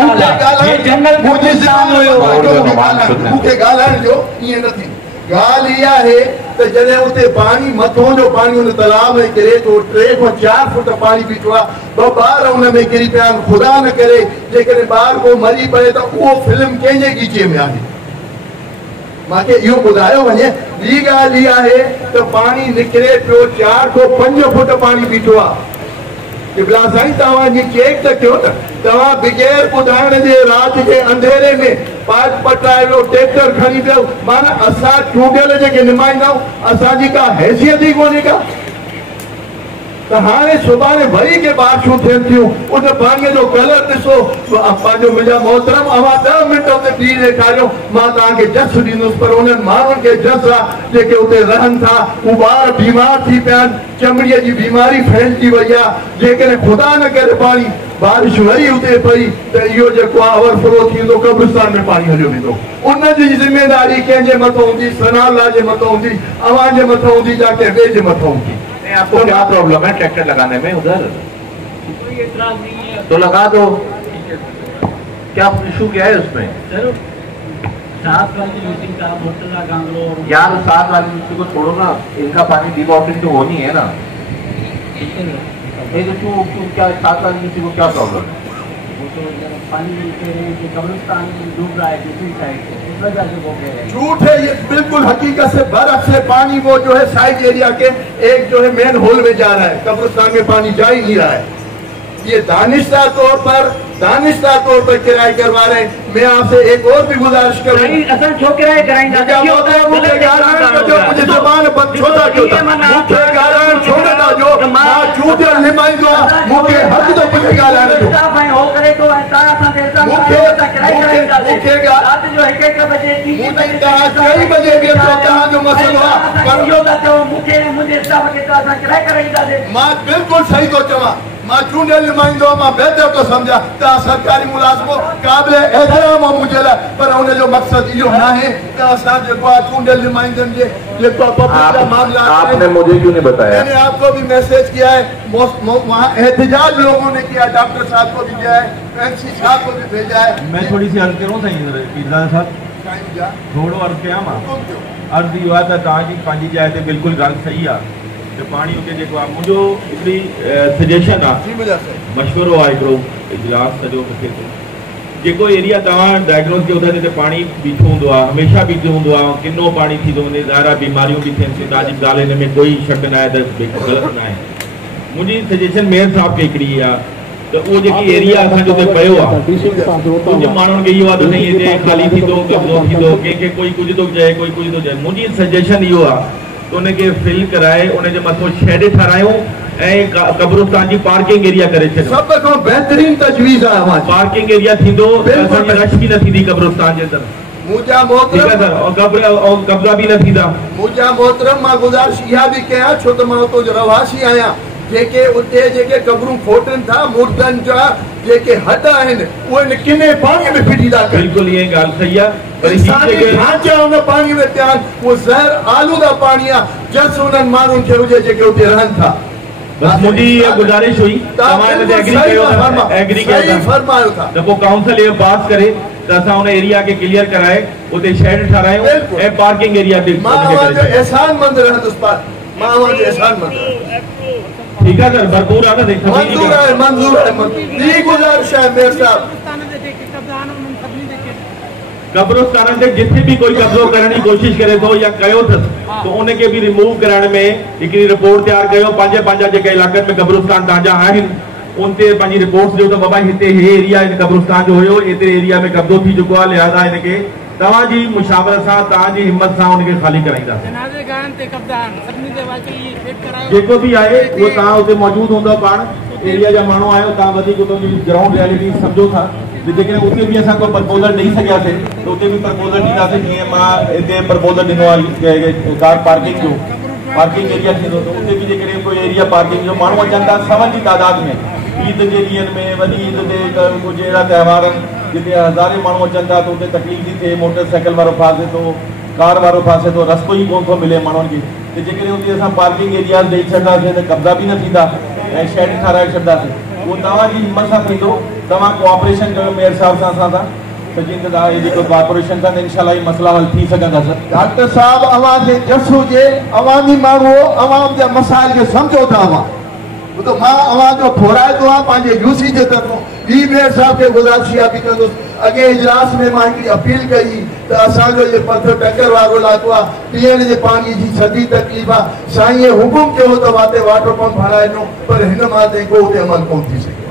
ये जंगल मुझे ॻाल्हाइण जो ईअं न थी ॻाल्हि इहा आहे त जॾहिं उते पाणी मथों जो पाणी उन तालाब में किरे थो 3 खां 4 फुट पाणी बीठो आहे 2 ॿार उन में किरी पिया आहिनि ख़ुदा न करे जेकॾहिं ॿार को मरी पए त उहो फिल्म कंहिंजे गीचे में आहे मूंखे इहो ॿुधायो वञे ॿी ॻाल्हि इहा आहे त पाणी निकिरे पियो 4 खां 5 फुट पाणी बीठो आहे इब्ला साईं तव्हांजी चेक त कयो न तव्हां बग़ैर ॿुधाइण जे राति जे अंधेरे में पाइप पटाए वियो ट्रैक्टर खणी वियो माना असां चूंडियल जेके निमाईंदा आहियूं असांजी का हैसियत ई कोन्हे का त हाणे सुभाणे वरी के बारिशूं थियनि थियूं उन पाणीअ जो कलर ॾिसो पंहिंजो मुंहिंजा मोहतरम अवां 10 मिंट उते बीह ॾेखारियो मां तव्हांखे जस ॾींदुसि पर उन्हनि माण्हुनि खे जस आहे जेके उते रहनि था उहे ॿार बीमार थी पिया आहिनि चमड़ीअ जी बीमारी फैलिजी वई आहे जेकॾहिं ख़ुदा न करे पाणी बारिश वरी उते पई त इहो जेको आहे ओवरफ्लो थींदो कब्रिस्तान में पाणी हलियो वेंदो उनजी ज़िमेदारी कंहिंजे मथां हूंदी सनाला जे मथां हूंदी अवां जे मथां हूंदी या कंहिं ॿिए जे मथां हूंदी आपको क्या प्रॉब्लम है ट्रैक्टर लगाने में उधर कोई एतराज नहीं है तो लगा दो क्या इशू क्या है उसमें सर 7 वाली मीटिंग का मोटर का गांगलो यार 7 वाली मीटिंग को छोड़ो ना इनका पानी डिवॉटरिंग तो होनी है ना ये जो क्या 7 वाली मीटिंग को क्या प्रॉब्लम है पानी कब्रिस्तान डूब रहा है दूसरी साइड से इस वजह से वो कह रहे हैं झूठ है ये बिल्कुल हकीकत से बर्फ से पानी वो जो है साइड एरिया के एक जो है मेन होल में जा रहा है कब्रिस्तान में पानी जा ही नहीं रहा है ये दानिशदार तौर पर किराए करवा रहे हैं मैं आपसे एक और भी गुजारिश करूँ असल छो किराए कराएंगे मुझे जबान बंद छोड़ा जो मुझे गालान छोड़ना जो मां झूठ निमाइंदो मुझे हक तो मुझे गालान जो हो करे तो तारा सा देता किराए कराएंगे रात जो 1 बजे 3 बजे कई बजे भी तो जो मसलो पर जो मुझे सब के तारा किराए कराएंगे मां बिल्कुल सही तो चवा मां चूंडियल निमाइंदो मां बेहतर तो समझा त सरकारी मुलाज़िमो क़ाबिल एहतराम मुझे ला पर उन जो मकसद इहो न है त असां जेको चूंडियल निमाइंदन जे जेको पब्लिक का मामला आपने मुझे क्यों नहीं बताया मैंने आपको भी मैसेज किया है वहाँ एहतजाज लोगों ने किया डॉक्टर साहब को भी दिया है एमसी साहब को भी भेजा है मैं थोड़ी सी अर्ज करूँ पीरजादा साहब थोड़ो अर्ज कयां मां अर्ज इहो आहे त तव्हांजी पंहिंजी जाइ ते बिल्कुलु ॻाल्हि सही आहे त पाणी उते जेको आहे मुंहिंजो हिकिड़ी सजेशन आहे मशवरो आहे हिकिड़ो इजलास सॼो मूंखे जेको एरिया तव्हां डायग्नोस कयो था जिते पाणी बीठो हूंदो आहे हमेशह बीठो हूंदो आहे किनो पाणी थींदो वञे ज़ाहिर बीमारियूं बि थियनि थियूं तव्हांजी ॻाल्हि हिन में कोई शक न आहे त ग़लति न आहे मुंहिंजी सजेशन मेयर साहब खे हिकिड़ी आहे त उहो जेकी एरिया असांजो हुते पियो आहे कुझु माण्हुनि खे इहो आहे त साईं हिते ख़ाली थींदो कब्ज़ो थींदो कंहिंखे कोई कुझु थो चए कोई कुझु थो चए मुंहिंजी सजेशन इहो आहे त उनखे फिल कराए उनजे मथां शेड ठारायूं ऐं कब्रिस्तान जी पार्किंग एरिया करे छॾियो सब खां बेहतरीन तजवीज़ आहे पार्किंग एरिया थींदो असांजी रश बि न थींदी कब्रिस्तान जे अंदरि मुझा मोहतरम कब्जा भी न थींदा मुझा मोहतरम मां गुज़ारिश इहा बि कयां छो त मां उतो जो रवासी आहियां जेके उते जेके कब्रूं खोटनि था मुर्दनि जा जेके हद आहिनि उहे किने पाणीअ में फिटी था बिल्कुलु इहा ॻाल्हि सही आहे पर ढांचा उन पाणीअ में पिया आहिनि उहो ज़हर आलूदा पाणी आहे जस उन्हनि माण्हुनि खे हुजे जेके उते रहनि था बस मुझी ये गुजारिश हुई तमाम ने एग्री फरमायो था त पोइ काउंसिल ये पास करे त असां उन एरिया के क्लियर कराए उते शेड ठारायूं ऐं पार्किंग एरिया बि मां जो एहसान मंद रहंदुसि पर मां जो एहसान मंद ठीक है सर भरपूर आहे न मंजूर है ॿी गुजारिश है मेयर साहब कब्रिस्तान से जिथे भी कोई कब्जो करने की कोशिश करे तो या कयो तो उनके भी रिमूव कराने में एक रिपोर्ट तैयार कयो पंहिंजा जेके इलाक़नि में कब्रिस्तान तव्हांजा आहिनि उन ते पंहिंजी रिपोर्ट्स ॾियो त बाबा हिते हे एरिया इन कब्रिस्तान जो हुयो एतिरे एरिया में कब्जो थी चुको आहे लिहाज़ा इनके तव्हांजी मुशावरत सां तव्हांजी हिम्मत सां उनखे ख़ाली कराईंदासीं जेको बि आहे उहो तव्हां उते मौजूदु हूंदव पाण एरिया जा माण्हू आहियो तव्हां वधीक उतां जी ग्राउंड रियलिटी सम्झो था जेकॾहिं उते बि असां कोई प्रपोज़ल ॾेई सघियासीं त उते बि प्रपोज़ल ॾींदासीं जीअं मां हिते प्रपोज़ल ॾिनो आहे कार पार्किंग जो पार्किंग एरिया थींदो त उते बि जेकॾहिं कोई एरिया पार्किंग जो माण्हू अचनि था सवनि जी तादाद में ईद जे ॾींहंनि में वॾी ईद ते कुझु अहिड़ा त्योहार आहिनि जिते हज़ारे माण्हू अचनि था त उते तकलीफ़ थी थिए मोटरसाइकिल वारो फासे थो कार वारो फासे थो रस्तो ई कोन थो मिले माण्हुनि खे त जेकॾहिं उते असां पार्किंग एरिया ॾेई छॾंदासीं त कब्ज़ा बि न थींदा ऐं शेड ठाराए छॾंदासीं उहो तव्हांजी हिम्मत सां थींदो तव्हां कोऑपरेशन कयो मेयर साहब सां असां सां त जिंदा ये जेको कोऑपरेशन सां इंशाल्लाह ये मसला हल थी सघंदा। डॉक्टर साहब अवां जे जस हुजे अवामी माण्हू अवाम जा मसाइल खे सम्झो था। अवां तो मां अवां जो थोराए थो पंहिंजे यूसी जे तरफ़ों ॿी मेयर साहब खे गुज़ारिश इहा बि कंदुसि। अॻे इजलास में मां हिकिड़ी अपील कई त असांजो इहो पथर टकर वारो इलाइक़ो आहे, पीअण जे पाणी जी सदी तकलीफ़ आहे। साईं हुकुम कयो त वाटे वाटर पंप हणाए ॾिनो, पर हिन मां ते को उते अमल कोन थी सघियो।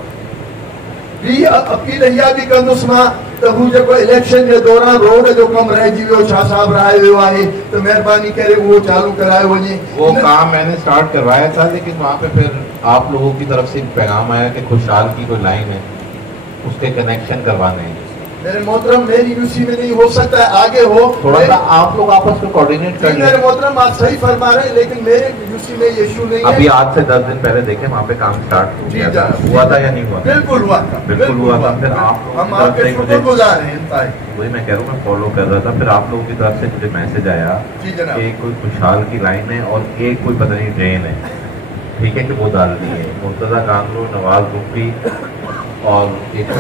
ॿी अपील इहा बि कंदुसि मां त हू जेको इलेक्शन जे दौरान रोड जो कमु रहिजी वियो, शाह साहब रहाए वियो आहे, त महिरबानी करे उहो चालू करायो वञे। वो काम मैंने स्टार्ट करवाया था, लेकिन वहाँ पे फिर आप लोगों की तरफ से पैगाम आया कि खुशहाल की कोई लाइन है, उसके कनेक्शन करवाने हैं। मेरे मोहतरम मेरी यूसी में नहीं हो सकता है, आगे हो थोड़ा सा आप लोग आपस में कोऑर्डिनेट कर मेरे मोहतरम आप सही फरमा रहे हैं, लेकिन मेरे यूसी में ये इशू नहीं है। अभी आज से 10 दिन पहले देखें वहाँ पे काम स्टार्ट हुआ था या नहीं हुआ? बिल्कुल हुआ था, बिल्कुल हुआ था। फिर आप हम आपके शुक्रगुजार हैं। वही मैं कह रहा हूँ, मैं फॉलो कर रहा था। फिर आप लोगों की तरफ से मुझे मैसेज आया कि कोई खुशहाल की लाइन है और एक कोई पता नहीं ड्रेन है, ठीक है, कि वो डाल दी है। मुर्तजा कांगलो, नवाज रुफी और एक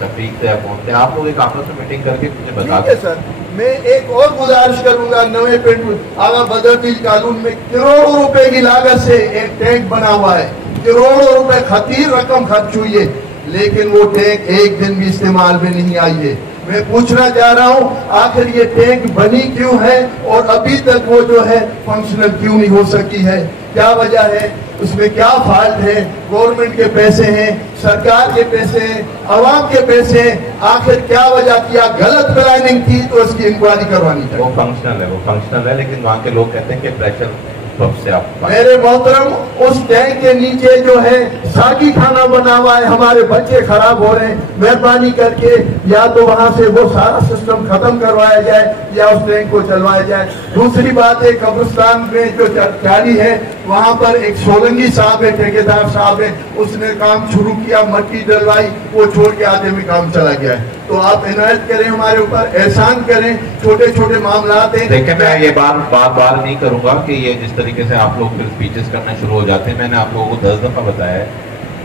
रफीक थे, आप लोग एक आपस में मीटिंग करके मुझे बता दें। सर मैं एक और गुजारिश करूंगा, नवे पिंड आगा बदरती कानून में करोड़ों रुपए की लागत से एक टैंक बना हुआ है, करोड़ों रुपए खतीर रकम खर्च हुई है, लेकिन वो टैंक एक दिन भी इस्तेमाल में नहीं आई है। मैं पूछना चाह रहा हूँ आखिर ये टैंक बनी क्यों है और अभी तक वो जो है फंक्शनल क्यों नहीं हो सकी है? क्या वजह है? उसमें क्या फॉल्ट है? गवर्नमेंट के पैसे हैं, सरकार के पैसे हैं, अवाम के पैसे हैं, आखिर क्या वजह किया? गलत प्लानिंग थी तो उसकी इंक्वायरी करवानी चाहिए। वो फंक्शनल है, लेकिन वहाँ के लोग कहते हैं कि प्रेशर से आप मेरे मोहतरम उस टैंक के नीचे जो है सागी खाना बना हुआ है, हमारे बच्चे खराब हो रहे हैं। मेहरबानी करके या तो वहां से वो सारा सिस्टम खत्म करवाया जाए या उस टैंक को चलवाया जाए। दूसरी बात है, कब्रिस्तान में जो चाली है वहां पर एक सोलंगी साहब है, ठेकेदार साहब है, उसने काम शुरू किया, मट्टी डलवाई, वो छोड़ के आधे में काम चला गया है। तो आप इनायत करें हमारे ऊपर, एहसान करें, छोटे छोटे मामलात हैं। देखिए मैं ये बार नहीं करूंगा कि ये जिस तरीके से आप लोग फिर स्पीचेस करना शुरू हो जाते हैं। मैंने आप लोगों को 10 दफा बताया है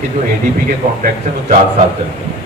कि जो एडीपी के कॉन्ट्रैक्ट है वो 4 साल चलते हैं।